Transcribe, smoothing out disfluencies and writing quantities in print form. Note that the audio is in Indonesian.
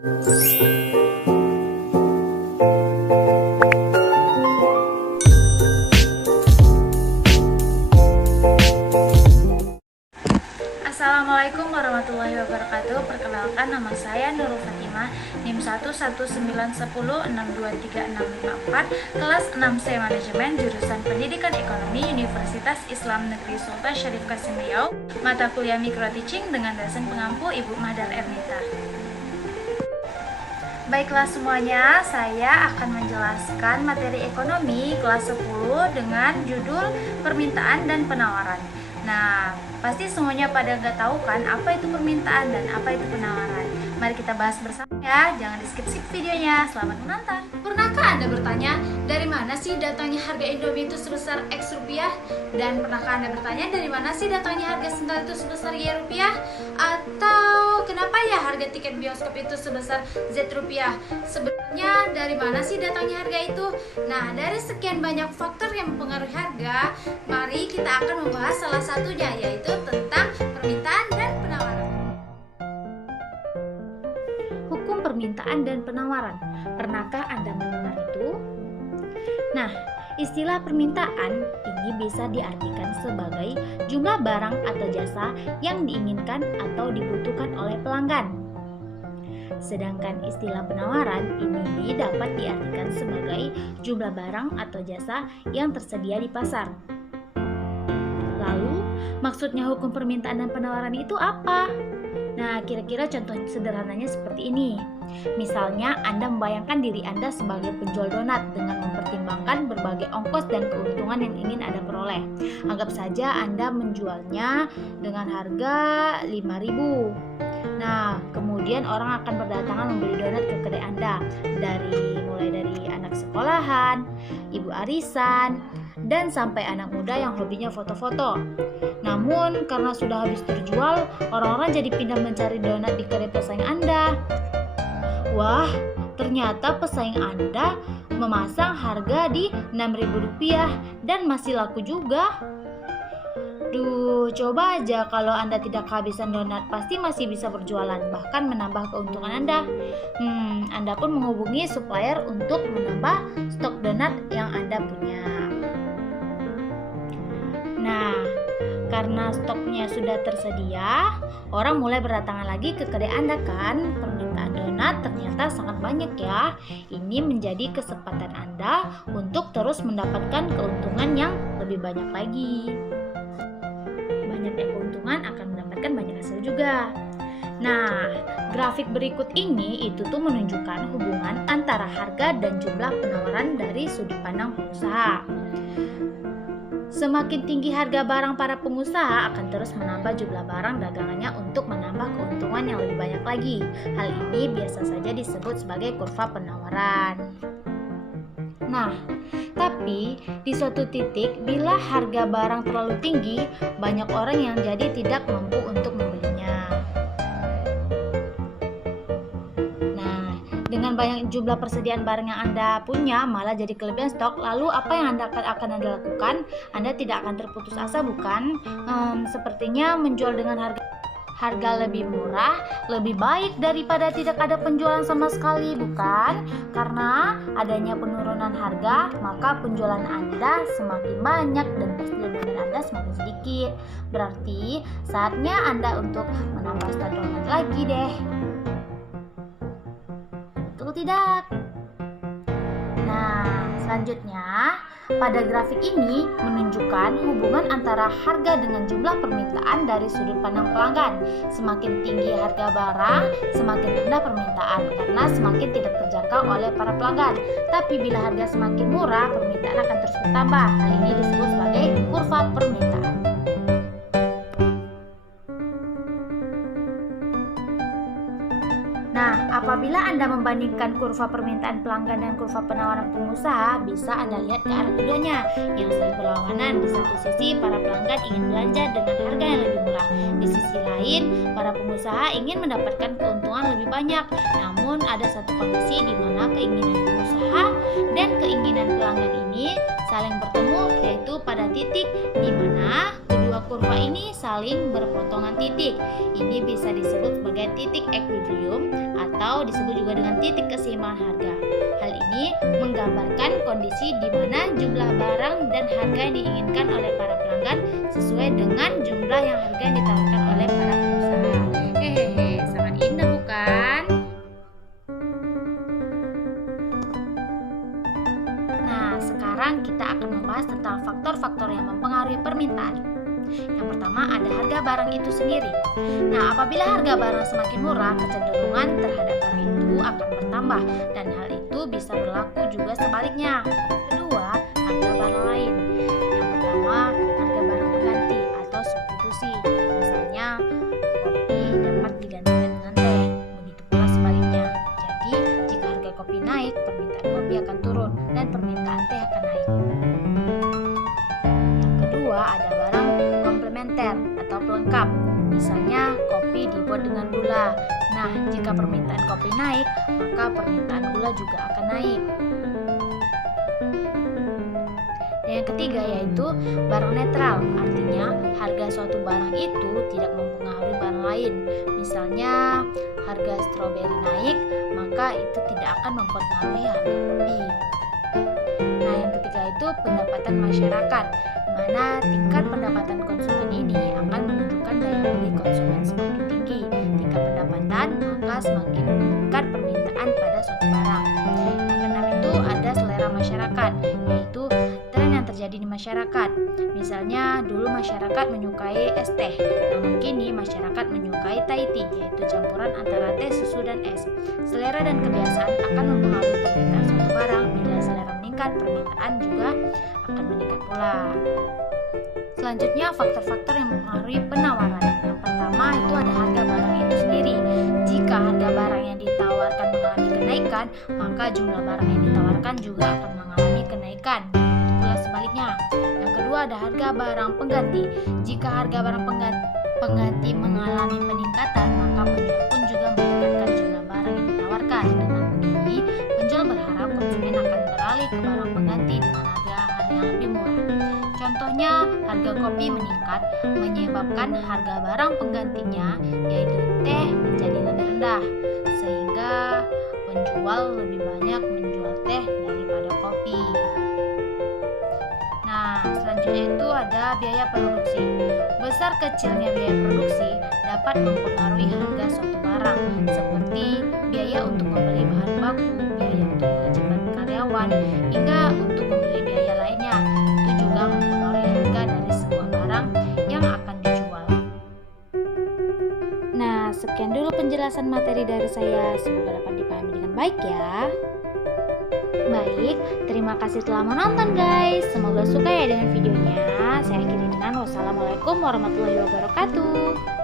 Assalamualaikum warahmatullahi wabarakatuh. Perkenalkan, nama saya Nurul Fatimah, NIM 11910623654, kelas 6C Manajemen, jurusan Pendidikan Ekonomi, Universitas Islam Negeri Sultan Syarif Qasim Riau, mata kuliah Micro Teaching dengan dosen pengampu Ibu Mahdar Ernita. Baiklah semuanya, saya akan menjelaskan materi ekonomi kelas 10 dengan judul permintaan dan penawaran. Nah, pasti semuanya pada nggak tahu kan apa itu permintaan dan apa itu penawaran. Mari kita bahas bersama ya, jangan di skip videonya. Selamat menonton. Pernahkah Anda bertanya, dari mana sih datangnya harga Indomie itu sebesar X rupiah? Dan pernahkah Anda bertanya, dari mana sih datangnya harga sendal itu sebesar Y rupiah? Atau kenapa ya harga tiket bioskop itu sebesar Z rupiah? Sebenarnya dari mana sih datangnya harga itu? Nah, dari sekian banyak faktor yang mempengaruhi harga, mari kita akan membahas salah satunya, yaitu tentang permintaan dan penawaran. Hukum permintaan dan penawaran. Pernahkah Anda mendengar itu? Nah, istilah permintaan ini bisa diartikan sebagai jumlah barang atau jasa yang diinginkan atau dibutuhkan oleh pelanggan. Sedangkan istilah penawaran ini dapat diartikan sebagai jumlah barang atau jasa yang tersedia di pasar. Lalu, maksudnya hukum permintaan dan penawaran itu apa? Nah, kira-kira contoh sederhananya seperti ini. Misalnya, Anda membayangkan diri Anda sebagai penjual donat dengan mempertimbangkan berbagai ongkos dan keuntungan yang ingin Anda peroleh. Anggap saja Anda menjualnya dengan harga 5.000. Nah, kemudian orang akan berdatangan membeli donat ke kedai Anda, mulai dari anak sekolahan, ibu arisan, dan sampai anak muda yang hobinya foto-foto. Namun, karena sudah habis terjual, orang-orang jadi pindah mencari donat di kedai pesaing Anda. Wah, ternyata pesaing Anda memasang harga di Rp6.000 dan masih laku juga. Duh, coba aja kalau Anda tidak kehabisan donat, pasti masih bisa berjualan, bahkan menambah keuntungan Anda. Anda pun menghubungi supplier untuk menambah stok donat yang Anda punya. Nah, karena stoknya sudah tersedia, orang mulai berdatangan lagi ke kedai Anda kan. Permintaan donat ternyata sangat banyak ya. Ini menjadi kesempatan Anda untuk terus mendapatkan keuntungan yang lebih banyak lagi. Banyaknya keuntungan akan mendapatkan banyak hasil juga. Nah, grafik berikut ini itu tuh menunjukkan hubungan antara harga dan jumlah penawaran dari sudut pandang pengusaha. Semakin tinggi harga barang, para pengusaha akan terus menambah jumlah barang dagangannya untuk menambah keuntungan yang lebih banyak lagi. Hal ini biasa saja disebut sebagai kurva penawaran. Nah, tapi di suatu titik bila harga barang terlalu tinggi, banyak orang yang jadi tidak mampu untuk membelinya. Nah, dengan banyak jumlah persediaan barang yang Anda punya malah jadi kelebihan stok, lalu apa yang akan Anda lakukan? Anda tidak akan terputus asa, bukan? Sepertinya menjual dengan harga lebih murah lebih baik daripada tidak ada penjualan sama sekali, bukan? Karena adanya penurunan harga, maka penjualan Anda semakin banyak dan persediaan Anda semakin sedikit. Berarti saatnya Anda untuk menambah stok donat lagi deh. Betul tidak? Nah, selanjutnya pada grafik ini menunjukkan hubungan antara harga dengan jumlah permintaan dari sudut pandang pelanggan. Semakin tinggi harga barang, semakin rendah permintaan karena semakin tidak terjangkau oleh para pelanggan. Tapi bila harga semakin murah, permintaan akan terus bertambah. Hal ini disebut sebagai kurva permintaan. Nah, apabila Anda membandingkan kurva permintaan pelanggan dan kurva penawaran pengusaha, bisa Anda lihat ke arah keduanya yang saling berlawanan. Di satu sisi, para pelanggan ingin belanja dengan harga yang lebih murah. Di sisi lain, para pengusaha ingin mendapatkan keuntungan lebih banyak. Namun, ada satu kondisi di mana keinginan pengusaha dan keinginan pelanggan ini saling bertemu, yaitu pada titik di mana kedua kedua kurva ini saling berpotongan titik. Ini bisa disebut sebagai titik equilibrium atau disebut juga dengan titik keseimbangan harga. Hal ini menggambarkan kondisi di mana jumlah barang dan harga yang diinginkan oleh para pelanggan sesuai dengan jumlah yang harga yang ditawarkan oleh para pengusaha. Hehehe, sangat indah bukan? Nah, sekarang kita akan membahas tentang faktor-faktor yang mempengaruhi permintaan. Yang pertama ada harga barang itu sendiri. Nah, apabila harga barang semakin murah, kecenderungan terhadap barang itu akan bertambah dan hal itu bisa berlaku juga sebaliknya. Kedua, harga barang lain. Yang pertama, harga barang pengganti atau substitusi. Misalnya, kopi dapat digantikan dengan teh. Begitu pula sebaliknya. Jadi, jika harga kopi naik, permintaan kopi akan turun dan permintaan teh akan naik. Yang kedua, ada barang komplementer atau pelengkap. Misalnya kopi dibuat dengan gula. Nah, jika permintaan kopi naik, maka permintaan gula juga akan naik. Dan yang ketiga yaitu barang netral. Artinya, harga suatu barang itu tidak mempengaruhi barang lain. Misalnya, harga stroberi naik, maka itu tidak akan mempengaruhi harga kopi. Nah, yang ketiga itu pendapatan masyarakat, di mana tingkat pendapatan konsumen ini akan menunjukkan daya beli konsumen semakin tinggi. Tingkat pendapatan maka semakin meningkat permintaan pada suatu barang. Yang keenam itu ada selera masyarakat, yaitu tren yang terjadi di masyarakat. Misalnya dulu masyarakat menyukai es teh, namun kini masyarakat menyukai Thai tea, yaitu campuran antara teh, susu, dan es. Selera dan kebiasaan akan mempengaruhi permintaan suatu barang. Bila selera meningkat, permintaan juga akan meningkat pula. Selanjutnya, faktor-faktor yang mempengaruhi penawaran. Yang pertama itu ada harga barang itu sendiri. Jika harga barang yang ditawarkan mengalami kenaikan, maka jumlah barang yang ditawarkan juga akan mengalami kenaikan. Begitu pula sebaliknya. Yang kedua ada harga barang pengganti. Jika harga barang pengganti mengalami peningkatan, maka penjual pun juga meningkatkan jumlah barang yang ditawarkan. Dengan begini, penjual berharap konsumen akan beralih ke barang pengganti dengan harga yang lebih murah. Contohnya, harga kopi meningkat menyebabkan harga barang penggantinya yaitu teh menjadi lebih rendah, sehingga penjual lebih banyak menjual teh daripada kopi. Nah, selanjutnya itu ada biaya produksi. Besar kecilnya biaya produksi dapat mempengaruhi harga suatu barang, seperti biaya untuk membeli bahan baku, biaya untuk menggaji karyawan, hingga untuk membeli biaya lainnya. Itu juga mempengaruhi harga dari sebuah barang yang akan dijual. Nah, sekian dulu penjelasan materi dari saya. Semoga dapat dipahami dengan baik ya. Baik, terima kasih telah menonton guys. Semoga suka ya dengan videonya. Saya akhiri dengan wassalamualaikum warahmatullahi wabarakatuh.